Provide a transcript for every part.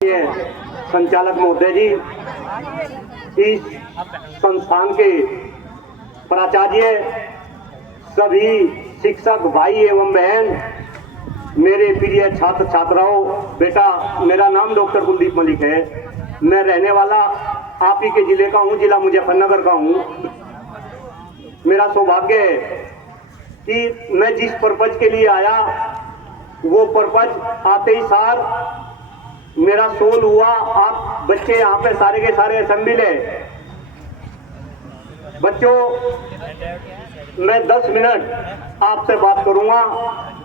संचालक महोदय जी, इस संस्थान के प्राचार्य, सभी शिक्षक भाई एवं बहन, मेरे प्रिय छात्र छात्राओं, बेटा मेरा नाम डॉक्टर कुलदीप मलिक है। मैं रहने वाला आप ही के जिले का हूँ, जिला मुजफ्फरनगर का हूँ। मेरा सौभाग्य है कि मैं जिस पर्पज के लिए आया वो पर्पज आते ही सार मेरा सोल हुआ। आप बच्चे यहाँ पे सारे के सारे असेंबल है। बच्चों, मैं 10 मिनट आपसे बात करूंगा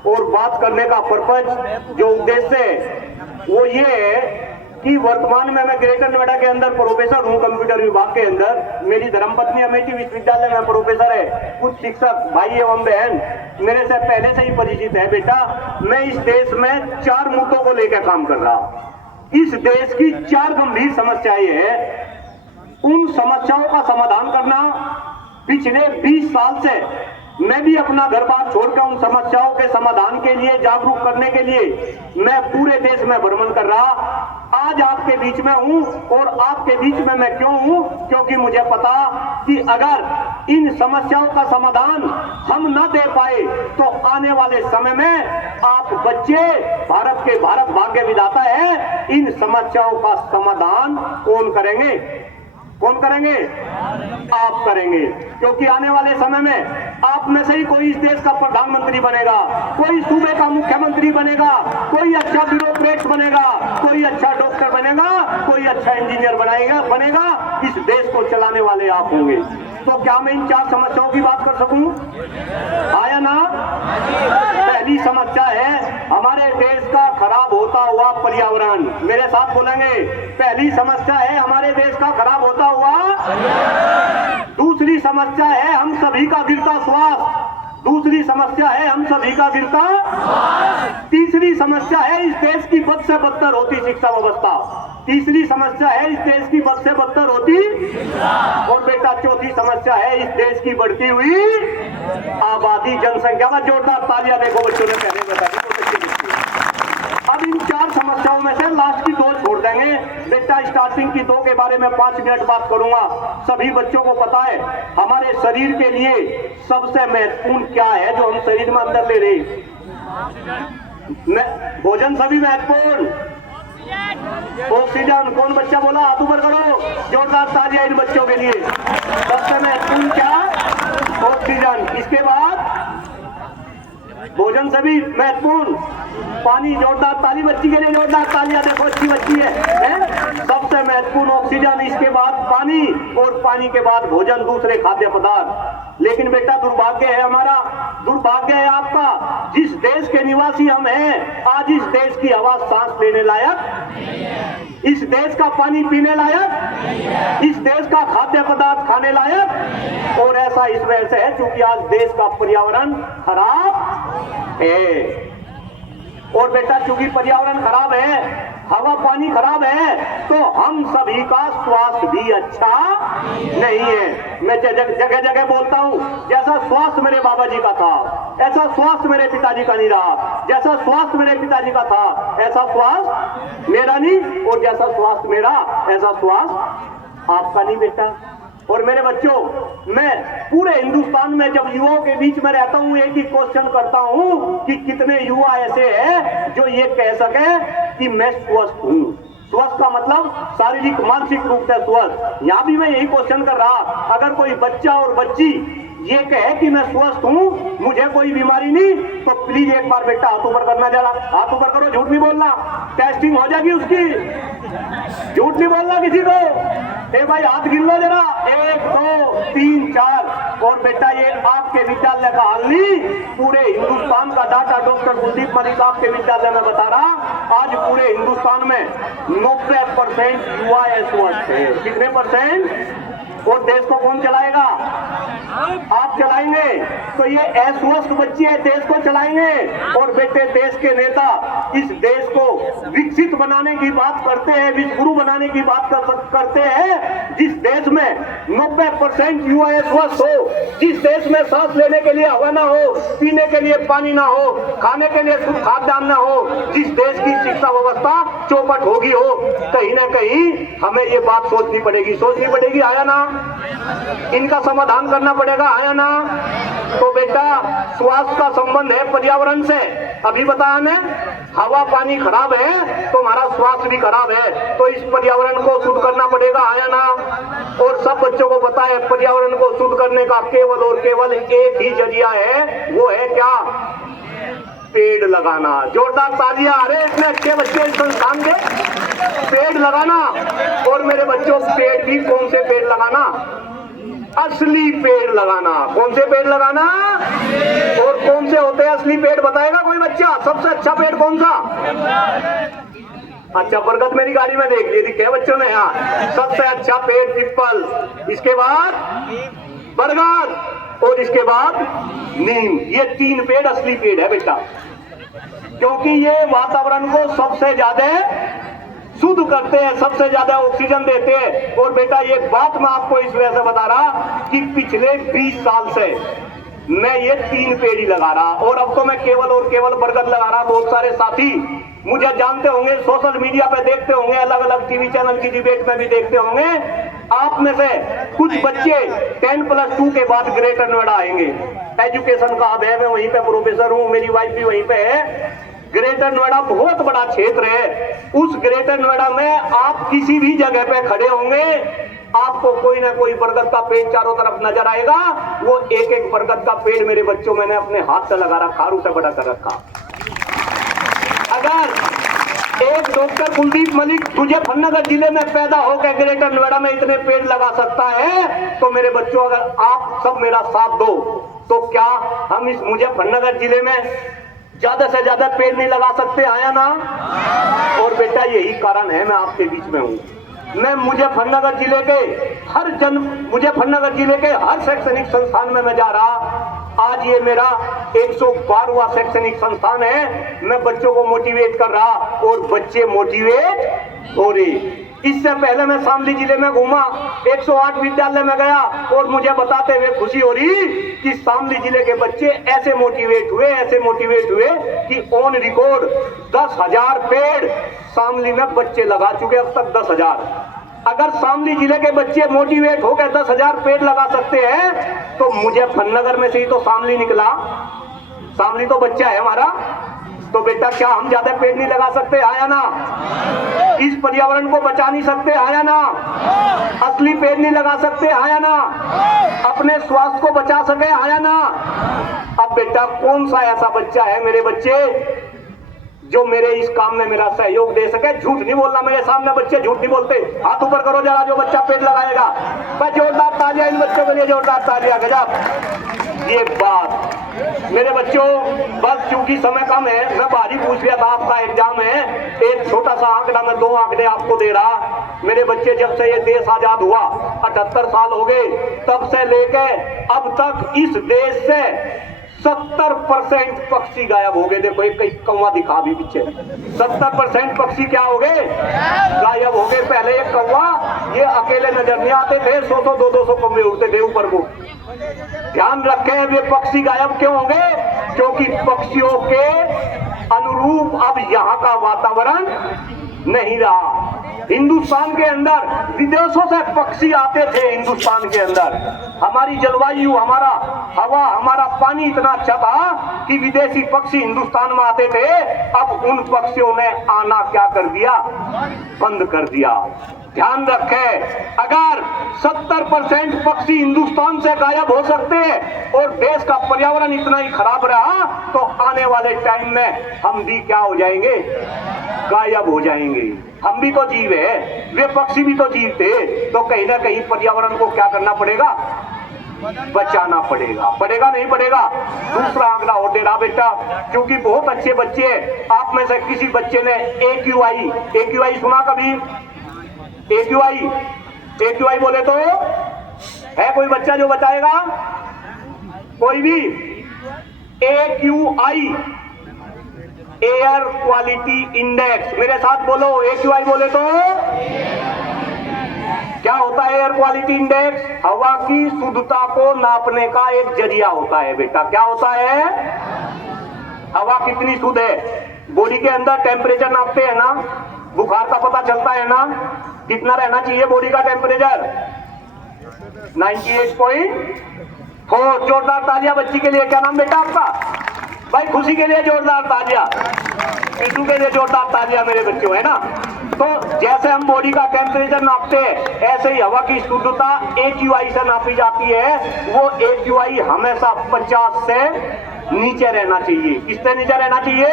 और बात करने का पर्पज, जो उद्देश्य है वो ये है कि वर्तमान में मैं ग्रेटर नोएडा के अंदर प्रोफेसर हूँ, कंप्यूटर विभाग के अंदर। मेरी धर्मपत्नी अमेठी विश्वविद्यालय में प्रोफेसर है। कुछ शिक्षक भाई एवं बहन मेरे से पहले से ही परिचित है। बेटा, मैं इस देश में 4 मुद्दों को लेकर काम कर रहा हूँ। इस देश की 4 गंभीर समस्याएं हैं। उन समस्याओं का समाधान करना पिछले 20 साल से मैं भी अपना घर बार छोड़कर उन समस्याओं के समाधान के लिए, जागरूक करने के लिए मैं पूरे देश में भ्रमण कर रहा। आज आपके बीच में हूं। और आपके बीच में मैं क्यों हूं? क्योंकि मुझे पता कि अगर इन समस्याओं का समाधान हम न दे पाए तो आने वाले समय में आप बच्चे, भारत के भारत भाग्य विधाता है, इन समस्याओं का समाधान कौन करेंगे? कौन करेंगे? आप करेंगे। क्योंकि आने वाले समय में आप में से ही कोई इस देश का प्रधानमंत्री बनेगा, कोई सूबे का मुख्यमंत्री बनेगा, कोई अच्छा ब्यूरोक्रेट बनेगा, कोई अच्छा डॉक्टर बनेगा, कोई अच्छा इंजीनियर बनेगा। इस देश को चलाने वाले आप होंगे। तो क्या मैं इन 4 समस्याओं की बात कर सकूं? आया ना? पहली समस्या है हमारे देश का खराब होता हुआ पर्यावरण। मेरे साथ बोलेंगे। पहली समस्या है हमारे देश का खराब होता हुआ। दूसरी समस्या है हम सभी का गिरता स्वास्थ्य। दूसरी समस्या है हम सभी का गिरता। तीसरी समस्या है इस देश की बद से बदतर होती शिक्षा व्यवस्था। तीसरी समस्या है इस देश की बद से बदतर होती। और बेटा, चौथी समस्या है इस देश की बढ़ती हुई आबादी, जनसंख्या। में जोरदार तालियां देखो बच्चों ने पहले बताई। अब इन 4 समस्याओं में से लास्ट की 2 छोड़ देंगे। बेटा, स्टार्टिंग की 2 के बारे में 5 मिनट बात करूंगा। सभी बच्चों को पता है हमारे शरीर के लिए सबसे महत्वपूर्ण क्या है जो हम शरीर में अंदर ले रहे? भोजन सभी महत्वपूर्ण। ऑक्सीजन। कौन बच्चा बोला? हाथ ऊपर करो। जोरदार तालियां इन बच्चों के लिए। सबसे महत्वपूर्ण क्या? ऑक्सीजन। इसके बाद भोजन सभी महत्वपूर्ण। पानी। जोरदार ताली बच्ची के लिए, जोरदार तालियां देखो, अच्छी बच्ची है? सबसे महत्वपूर्ण ऑक्सीजन, इसके बाद पानी, और पानी के बाद भोजन, दूसरे खाद्य पदार्थ। लेकिन बेटा, दुर्भाग्य है हमारा, दुर्भाग्य है आपका, जिस देश के निवासी हम हैं, आज इस देश की हवा सांस लेने लायक, इस देश का पानी पीने लायक, इस देश का खाद्य पदार्थ खाने लायक। और ऐसा इस वजह से है क्योंकि आज देश का पर्यावरण खराब है। और बेटा, चूंकि पर्यावरण खराब है, हवा पानी खराब है, तो हम सभी का स्वास्थ्य भी अच्छा नहीं है। मैं जगह जगह बोलता हूँ, जैसा स्वास्थ्य मेरे बाबा जी का था ऐसा स्वास्थ्य मेरे पिताजी का नहीं रहा। जैसा स्वास्थ्य मेरे पिताजी का था ऐसा स्वास्थ्य मेरा नहीं, और जैसा स्वास्थ्य मेरा ऐसा स्वास्थ्य आपका नहीं बेटा। और मेरे बच्चों, मैं पूरे हिंदुस्तान में जब युवाओं के बीच में रहता हूँ, एक ही क्वेश्चन करता हूँ कि कितने युवा ऐसे हैं जो ये कह सके कि मैं स्वस्थ हूँ। स्वस्थ का मतलब शारीरिक मानसिक रूप से स्वस्थ। यहाँ भी मैं यही क्वेश्चन कर रहा, अगर कोई बच्चा और बच्ची ये कहे कि मैं स्वस्थ हूँ, मुझे कोई बीमारी नहीं, तो प्लीज एक बार बेटा हाथ ऊपर करना। जरा हाथ ऊपर करो, झूठ नहीं बोलना, टेस्टिंग हो जाएगी उसकी। झूठ नहीं बोलना किसी को। भाई हाथ गिन लो जरा, 1 2 3 4। और बेटा, ये आपके विद्यालय का हाल नहीं, पूरे हिंदुस्तान का डाटा डॉक्टर कुलदीप मलिक आपके विद्यालय में बता रहा। आज पूरे हिंदुस्तान में 90% युवा स्वस्थ है। कितने %? और देश को कौन चलाएगा? आप चलाएंगे। तो ये अस्वस्थ बच्चे देश को चलाएंगे। और बेटे, देश के नेता इस देश को विकसित बनाने की बात करते हैं, विश्वगुरु बनाने की बात करते हैं। जिस देश में 90% युवा स्वस्थ हो, जिस देश में सांस लेने के लिए हवा ना हो, पीने के लिए पानी ना हो, खाने के लिए शुद्ध खाद्यान्न ना हो, जिस देश की शिक्षा व्यवस्था चौपट होगी हो, कहीं ना कहीं हमें ये बात सोचनी पड़ेगी, आया ना? इनका समाधान करना पड़ेगा, आया ना? तो बेटा स्वास्थ्य का संबंध है पर्यावरण से, अभी बताया ने, हवा पानी खराब है तो हमारा स्वास्थ्य भी खराब है, तो इस पर्यावरण को शुद्ध करना पड़ेगा, आया ना? और सब बच्चों को पता है पर्यावरण को शुद्ध करने का केवल और केवल एक ही जरिया है, वो है क्या? पेड़ लगाना। जोरदार तालियां। अरे इतने अच्छे बच्चे इस संस्थान के, पेड़ लगाना। और मेरे बच्चों पेड़ भी कौन से पेड़ लगाना? असली पेड़ लगाना। कौन से पेड़ लगाना? और कौन से होते हैं असली पेड़, बताएगा कोई बच्चा? सबसे अच्छा पेड़ कौन सा? अच्छा बरगद मेरी गाड़ी में देख ली थी क्या बच्चों ने? यहाँ सबसे अच्छा पेड़ पीपल, इसके बाद बरगद और इसके बाद नीम। ये 3 पेड़ असली पेड़ है बेटा, क्योंकि ये वातावरण को सबसे ज्यादा शुद्ध करते हैं, सबसे ज्यादा ऑक्सीजन देते हैं। और बेटा ये बात मैं आपको इस वजह से बता रहा कि पिछले 20 साल से मैं ये 3 पेड़ ही लगा रहा, और अब तो मैं केवल और केवल बरगद लगा रहा। बहुत सारे साथी मुझे जानते होंगे, सोशल मीडिया पे देखते होंगे, अलग अलग टीवी चैनल की डिबेट में भी देखते होंगे। आप में से कुछ बच्चे 10+2 के बाद ग्रेटर नोएडा आएंगे। एजुकेशन का हब है, मैं वहीं पे प्रोफेसर हूँ, मेरी वाइफ भी वहीं पे है। ग्रेटर नोएडा बहुत बड़ा क्षेत्र है। उस ग्रेटर नोएडा में आप किसी भी जगह पे खड़े होंगे, आपको कोई ना कोई बरगद का पेड़ चारों तरफ नजर आएगा। वो एक एक बरगद का पेड़ मेरे बच्चों मैंने अपने हाथ से लगा रखा, खारू से बड़ा कर रखा। अगर एक डॉक्टर कुलदीप मलिक मुजफ्फरनगर जिले में पैदा होकर ग्रेटर नोएडा में इतने पेड़ लगा सकता है, तो मेरे बच्चों अगर आप सब मेरा साथ दो तो क्या हम इस मुजफ्फरनगर जिले में ज्यादा से ज्यादा पेड़ नहीं लगा सकते? आया ना? और बेटा यही कारण है मैं आपके बीच में हूँ। मैं मुजफ्फरनगर जिले के हर शैक्षणिक संस्थान में मैं जा रहा। आज ये मेरा 112वां शैक्षणिक संस्थान है। मैं बच्चों को मोटिवेट कर रहा और बच्चे मोटिवेट हो रहे। इससे पहले मैं शामली जिले में घूमा, 108 विद्यालय में गया, और मुझे बताते हुए खुशी हो रही कि शामली जिले के बच्चे ऐसे मोटिवेट हुए कि ऑन रिकॉर्ड 10,000 पेड़ शामली में बच्चे लगा चुके अब तक 10,000। अगर शामली जिले के बच्चे मोटिवेट होकर 10,000 पेड़ लगा सकते हैं, तो मुजफ्फरनगर में से ही तो शामली निकला। शामली तो बच्चा है हमारा। तो बेटा क्या हम ज्यादा पेड़ नहीं लगा सकते? आया ना? इस पर्यावरण को बचा नहीं सकते? आया ना? असली पेड़ नहीं लगा सकते? आया ना? अपने स्वास्थ्य को बचा सके? आया ना? अब बेटा कौन सा ऐसा बच्चा है मेरे बच्चे जो मेरे इस काम में मेरा सहयोग दे सके? झूठ नहीं बोलना, मेरे सामने बच्चे झूठ नहीं बोलते। हाथ ऊपर करो जरा जो बच्चा पेड़ लगाएगा। बस जोरदार तालियां इन बच्चों के लिए, जोरदार तालियां। गजब। ये बात मेरे बच्चों, बस क्योंकि समय कम है, मैं बाहरी पूछ लिया था, आपका एग्जाम है, एक छोटा सा आंकड़ा मैं 2 आंकड़े आपको दे रहा। मेरे बच्चे जब से ये देश आजाद हुआ 78 साल हो गए, तब से लेके अब तक इस देश से 70% पक्षी गायब हो गए। देखो एक कौवा दिखा भी पीछे, 70% पक्षी क्या हो गए? गायब हो गए। पहले एक कौवा ये अकेले नजर नहीं आते थे, 100-100 200 कौवे उड़ते थे ऊपर को। ध्यान रखें वे पक्षी गायब क्यों हो गए? क्योंकि पक्षियों के अनुरूप अब यहाँ का वातावरण नहीं रहा। हिंदुस्तान के अंदर विदेशों से पक्षी आते थे हिंदुस्तान के अंदर। हमारी जलवायु, हमारा हवा, हमारा पानी इतना अच्छा था कि विदेशी पक्षी हिंदुस्तान में आते थे। अब उन पक्षियों ने आना क्या कर दिया? बंद कर दिया। ध्यान रखें, अगर 70% पक्षी हिंदुस्तान से गायब हो सकते हैं और देश का पर्यावरण इतना ही खराब रहा, तो आने वाले टाइम में हम भी क्या हो जाएंगे? गायब हो जाएंगे। हम भी तो जीव है, वे पक्षी भी तो जीव थे। तो कहीं ना कहीं पर्यावरण को क्या करना पड़ेगा? बचाना पड़ेगा। पड़ेगा नहीं पड़ेगा? दूसरा आंकड़ा और दे रहा बेटा, क्योंकि बहुत अच्छे बच्चे, आप में से किसी बच्चे ने AQI सुना कभी? AQI बोले तो है कोई बच्चा जो बताएगा? कोई भी? AQI एयर क्वालिटी इंडेक्स, मेरे साथ बोलो। AQI बोले तो क्या होता है? एयर क्वालिटी इंडेक्स हवा की शुद्धता को नापने का एक जरिया होता है बेटा। क्या होता है? हवा कितनी शुद्ध है। बॉडी के अंदर टेम्परेचर नापते हैं ना, बुखार का पता चलता है ना, कितना रहना चाहिए बॉडी का टेम्परेचर? 98.4। जोरदार तालियां बच्ची के लिए। क्या नाम बेटा आपका? भाई खुशी के लिए जोरदार तालियां, पीटू के लिए जोरदार तालियां मेरे बच्चों, है ना। तो जैसे हम बॉडी का टेम्परेचर नापते हैं, ऐसे ही हवा की शुद्धता AQI से नापी जाती है। वो AQI हमेशा 50 से नीचे रहना चाहिए। किससे नीचे रहना चाहिए?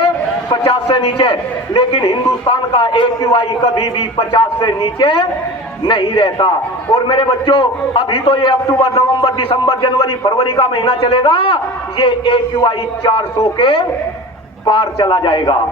50 से नीचे। लेकिन हिंदुस्तान का AQI कभी भी 50 से नीचे नहीं रहता। और मेरे बच्चों, अभी तो ये अक्टूबर, नवंबर, दिसंबर, जनवरी, फरवरी का महीना चलेगा, ये AQI 400 के पार चला जाएगा।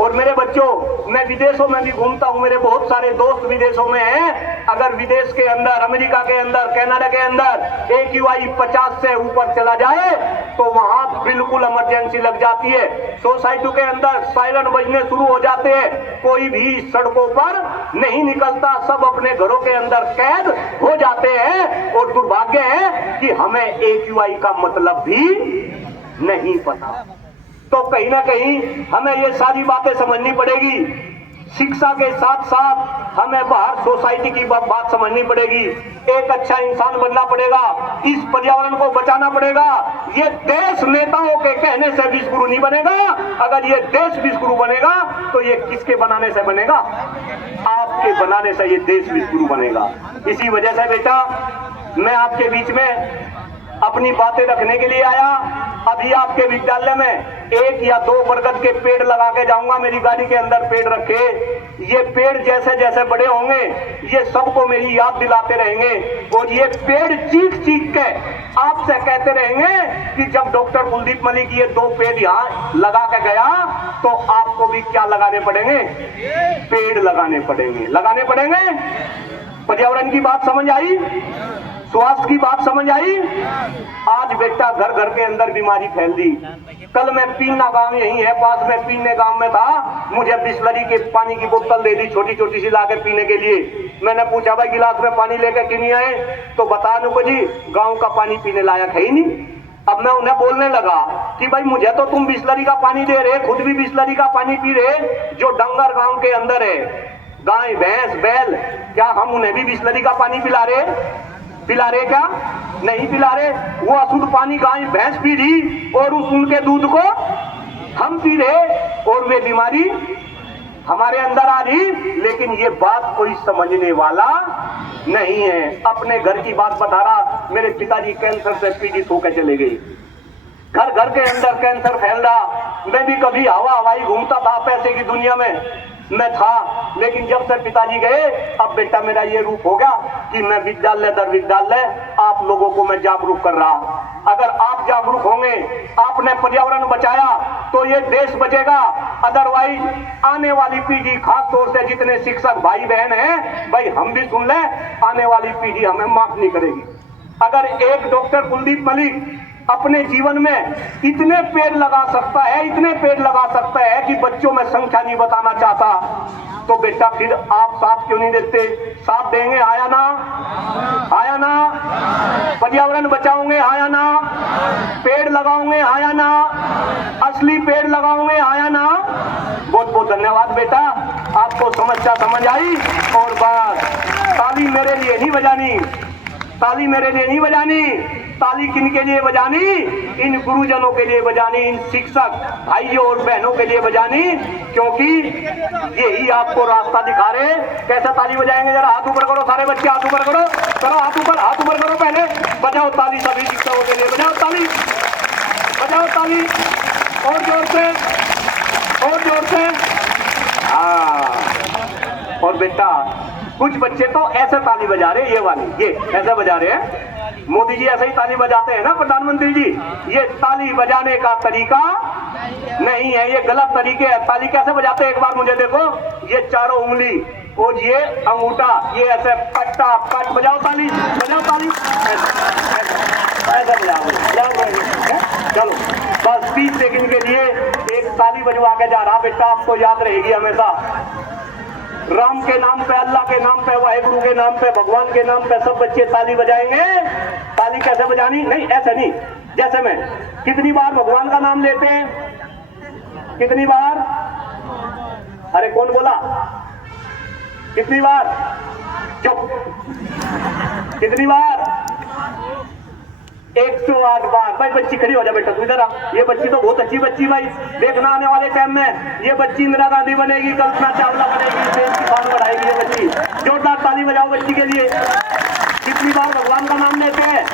और मेरे बच्चों, मैं विदेशों में भी घूमता हूं, मेरे बहुत सारे दोस्त विदेशों में हैं। अगर विदेश के अंदर, अमेरिका के अंदर, कनाडा के अंदर AQI 50 से ऊपर चला जाए तो वहां बिल्कुल इमरजेंसी लग जाती है। सोसाइटी के अंदर सायरन बजने शुरू हो जाते हैं, कोई भी सड़कों पर नहीं निकलता, सब अपने घरों के अंदर कैद हो जाते हैं। और दुर्भाग्य है कि हमें AQI का मतलब भी नहीं पता। तो कहीं ना कहीं हमें ये सारी बातें समझनी पड़ेगी। शिक्षा के साथ साथ हमें बाहर सोसाइटी की बात समझनी पड़ेगी। एक अच्छा इंसान बनना पड़ेगा, इस पर्यावरण को बचाना पड़ेगा। ये देश नेताओं के कहने से विश्वगुरु नहीं बनेगा। अगर ये देश विश्वगुरु बनेगा तो ये किसके बनाने से बनेगा? आपके बनाने से ये देश विश्वगुरु बनेगा। इसी वजह से बेटा, मैं आपके बीच में अपनी बातें रखने के लिए आया। अभी आपके विद्यालय में 1 या 2 बरगद के पेड़ लगा के जाऊंगा। मेरी गाड़ी के अंदर पेड़ रखे। ये पेड़ जैसे जैसे बड़े होंगे, ये सबको मेरी याद दिलाते रहेंगे। और ये पेड़ चीख चीख के आपसे कहते रहेंगे कि जब डॉक्टर कुलदीप मलिक ये 2 पेड़ यहाँ लगा के गया तो आपको भी क्या लगाने पड़ेंगे? पेड़ लगाने पड़ेंगे, लगाने पड़ेंगे। पर्यावरण की बात समझ आई? स्वास्थ्य की बात समझ आई? आज बेटा घर घर के अंदर बीमारी फैल दी। कल मैं पीना गांव यही है पास में, पीने गांव में था, मुझे बिस्लरी के पानी की बोतल दे दी, छोटी छोटी सी लाकर पीने के लिए। मैंने पूछा भाई गिलास में पानी लेकर क्यों नहीं आए? तो बता नुको जी, गांव का पानी पीने लायक है ही नहीं। अब मैं उन्हें बोलने लगा कि भाई मुझे तो तुम बिस्लरी का पानी दे रहे, खुद भी बिस्लरी का पानी पी रहे, जो डंगर गांव के अंदर है, गाय भैंस बैल, क्या हम उन्हें भी बिस्लरी का पानी पिला रहे क्या? नहीं पिला रहे। वो अशुद्ध पानी गाय भैंस पी रही और उनके दूध को हम पी रहे और वे बीमारी हमारे अंदर आ रही। लेकिन ये बात कोई समझने वाला नहीं है। अपने घर की बात बता रहा, मेरे पिताजी कैंसर से पीड़ित होकर चले गए। घर घर के अंदर कैंसर फैल रहा। मैं भी कभी हवाई घूमता था, पैसे की दुनिया में मैं था, लेकिन जब से पिताजी गए, अब बेटा मेरा ये रूप हो गया कि मैं विद्यालय दर विद्यालय आप लोगों को मैं जागरूक कर रहा। अगर आप जागरूक होंगे, आपने पर्यावरण बचाया तो ये देश बचेगा। अदरवाइज आने वाली पीढ़ी, खास तौर से जितने शिक्षक भाई बहन हैं, भाई हम भी सुन लें, आने वाली पीढ़ी हमें माफ नहीं करेगी। अगर एक डॉक्टर कुलदीप मलिक अपने जीवन में इतने पेड़ लगा सकता है, इतने पेड़ लगा सकता है कि बच्चों में संख्या नहीं बताना चाहता, तो बेटा फिर आप साथ क्यों नहीं देते? साथ देंगे, आया ना? आया ना? पर्यावरण बचाओगे, आया ना? पेड़ लगाओगे, आया ना? असली पेड़ लगाओगे, आया ना? बहुत बहुत धन्यवाद बेटा, आपको समस्या समझ आई। और बस ताली मेरे लिए नहीं बजानी, ताली मेरे लिए नहीं बजानी, ताली किन के लिए बजानी? इन गुरुजनों के लिए बजानी, इन शिक्षक भाइयों और बहनों के लिए बजानी, क्योंकि यही आपको रास्ता दिखा रहे। कैसे ताली बजाएंगे? जरा हाथ ऊपर करो, सारे बच्चे हाथ ऊपर करो, करो हाथ ऊपर करो, पहले बजाओ ताली, सभी शिक्षकों के लिए बजाओ ताली, बजाओ ताली, और जोर से, और जोर से। और बेटा कुछ बच्चे तो ऐसे ताली बजा रहे, ये वाली, ये ऐसे बजा रहे हैं। मोदी जी ऐसे ही ताली बजाते हैं ना, प्रधानमंत्री जी? ये ताली बजाने का तरीका नहीं है, ये गलत तरीके है। ताली कैसे बजाते हैं? एक बार मुझे देखो, ये चारों उंगली और ये अंगूठा, ये ऐसे पट्टा पट, बजाओ ताली, बजाओ ताली, ऐसे बजाओ। चलो बस 30 सेकंड के लिए एक ताली बजवा के जा रहा बेटा, आपको याद रहेगी हमेशा। राम के नाम पे, अल्लाह के नाम पे, वाहेगुरु के नाम पे, भगवान के नाम पे सब बच्चे ताली बजाएंगे। ताली कैसे बजानी? नहीं ऐसे नहीं, जैसे मैं कितनी बार भगवान का नाम लेते हैं, कितनी बार? अरे कौन बोला? कितनी बार? चुप। कितनी बार? 108 बार। भाई बच्ची खड़ी हो जा बेटा, तू इधर आ। ये बच्ची तो बहुत अच्छी बच्ची भाई, देखना आने वाले टाइम में ये बच्ची इंदिरा गांधी बनेगी, कल्पना चावला बनेगी, देश की शान बढ़ाएगी ये बच्ची। जोरदार ताली बजाओ बच्ची के लिए। कितनी बार भगवान का नाम लेते हैं?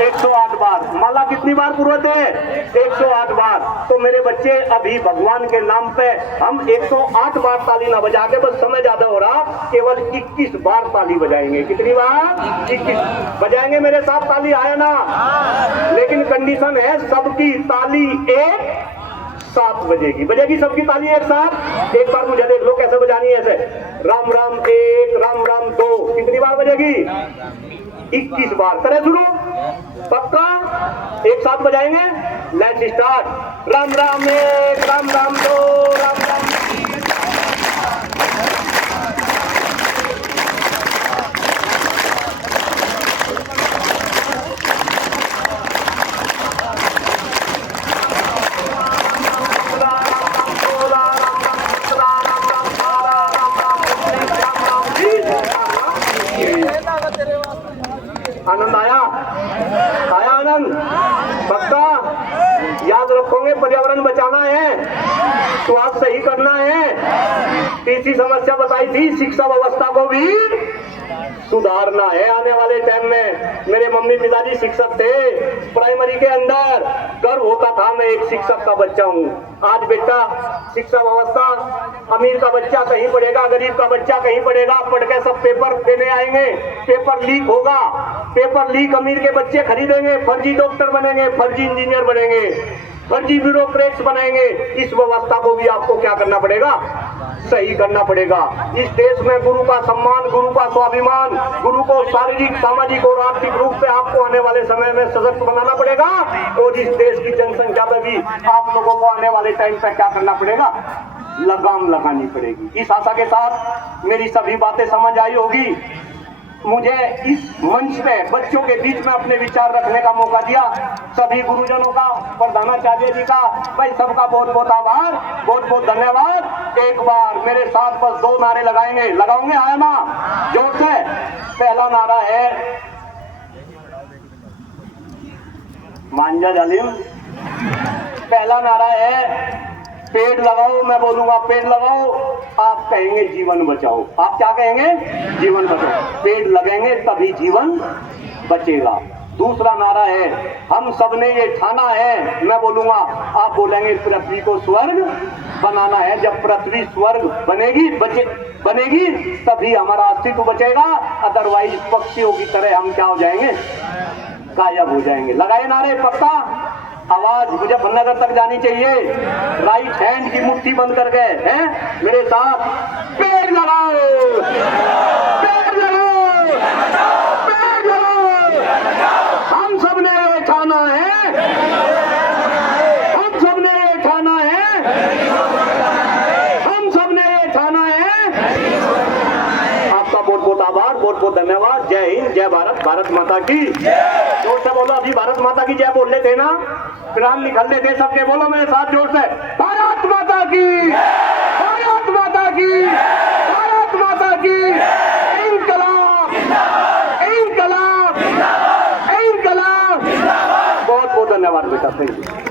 108 बार। माला कितनी बार पूर्वते हैं? 108 बार। तो मेरे बच्चे अभी भगवान के नाम पे हम 108 बार ताली ना बजा के, बस समय ज्यादा हो रहा, केवल 21 बार ताली बजाएंगे। कितनी बार? 21 बजाएंगे। मेरे साथ ताली आए ना, लेकिन कंडीशन है सबकी ताली एक साथ बजेगी। बजेगी सबकी ताली एक साथ? एक बार मुझे देख लो कैसे बजानी है। ऐसे राम राम 1, राम राम 2, कितनी बार बजेगी? 21 बार। करे शुरू? पक्का? एक साथ बजाएंगे। Let's start. राम राम 1, राम राम 2, राम राम। आनंद आया? आया आनंद? पक्का? याद रखोगे पर्यावरण बचाना है, स्वास्थ्य सही करना है। तीसरी समस्या बताई थी, शिक्षा व्यवस्था को भी सुधारना है। आने वाले टाइम में मेरे मम्मी पिताजी शिक्षक थे, प्राइमरी के अंदर गर्व होता था मैं एक शिक्षक का बच्चा हूँ। आज बेटा शिक्षा व्यवस्था, अमीर का बच्चा कहीं पढ़ेगा, गरीब का बच्चा कहीं पढ़ेगा, पढ़ के सब पेपर देने आएंगे, पेपर लीक होगा, पेपर लीक अमीर के बच्चे खरीदेंगे, फर्जी डॉक्टर बनेंगे, फर्जी इंजीनियर बनेंगे, फर्जी ब्यूरोक्रेट्स बनाएंगे। इस व्यवस्था को भी आपको क्या करना पड़ेगा? सही करना पड़ेगा। इस देश में गुरु का सम्मान, गुरु का स्वाभिमान, गुरु को शारीरिक, सामाजिक और आर्थिक रूप से आपको आने वाले समय में सशक्त बनाना पड़ेगा। और इस देश की जनसंख्या में भी आप लोगों को आने वाले टाइम पे क्या करना पड़ेगा? लगाम लगानी पड़ेगी। इस आशा के साथ मेरी सभी बातें समझ आई होगी। मुझे इस मंच पे बच्चों के बीच में अपने विचार रखने का मौका दिया, सभी गुरुजनों का, प्रधानाचार्य जी का, भाई सबका बहुत बहुत आभार, बहुत बहुत धन्यवाद। एक बार मेरे साथ बस 2 नारे लगाएंगे, लगाओगे? आया ना? जोर से। पहला नारा है मांझा जालिम। पहला नारा है पेड़ लगाओ। मैं बोलूंगा पेड़ लगाओ, आप कहेंगे जीवन बचाओ। आप क्या कहेंगे? जीवन बचाओ। पेड़ लगेंगे तभी जीवन बचेगा। दूसरा नारा है हम सबने ये ठाना है। मैं बोलूंगा, आप बोलेंगे पृथ्वी को स्वर्ग बनाना है। जब पृथ्वी स्वर्ग बनेगी तभी हमारा अस्तित्व बचेगा, अदरवाइज पक्षियों की तरह हम क्या हो जाएंगे? गायब हो जाएंगे। लगाए नारे? पक्का? आवाज मुजफ्फरनगर तक जानी चाहिए। राइट हैंड की मुट्ठी बंद कर गए हैं मेरे साथ। पेड़ लगाओ, पेड़ लगाओ, पेड़ लगाओ। हम सबने ये ठाना है, हम सबने ये ठाना है, हम सबने ये ठाना है। आपका बहुत बहुत आभार, बहुत बहुत धन्यवाद। जय हिंद, जय भारत, भारत माता की। जोर से बोलो। अभी भारत माता की जय बोल लेते ना, प्राण निकल लेते सबके। बोलो मेरे साथ जोर से, भारत माता की, भारत माता की, भारत माता की। इंकलाब, इंकलाब, इंकलाब। बहुत बहुत धन्यवाद बेटा। Thank you.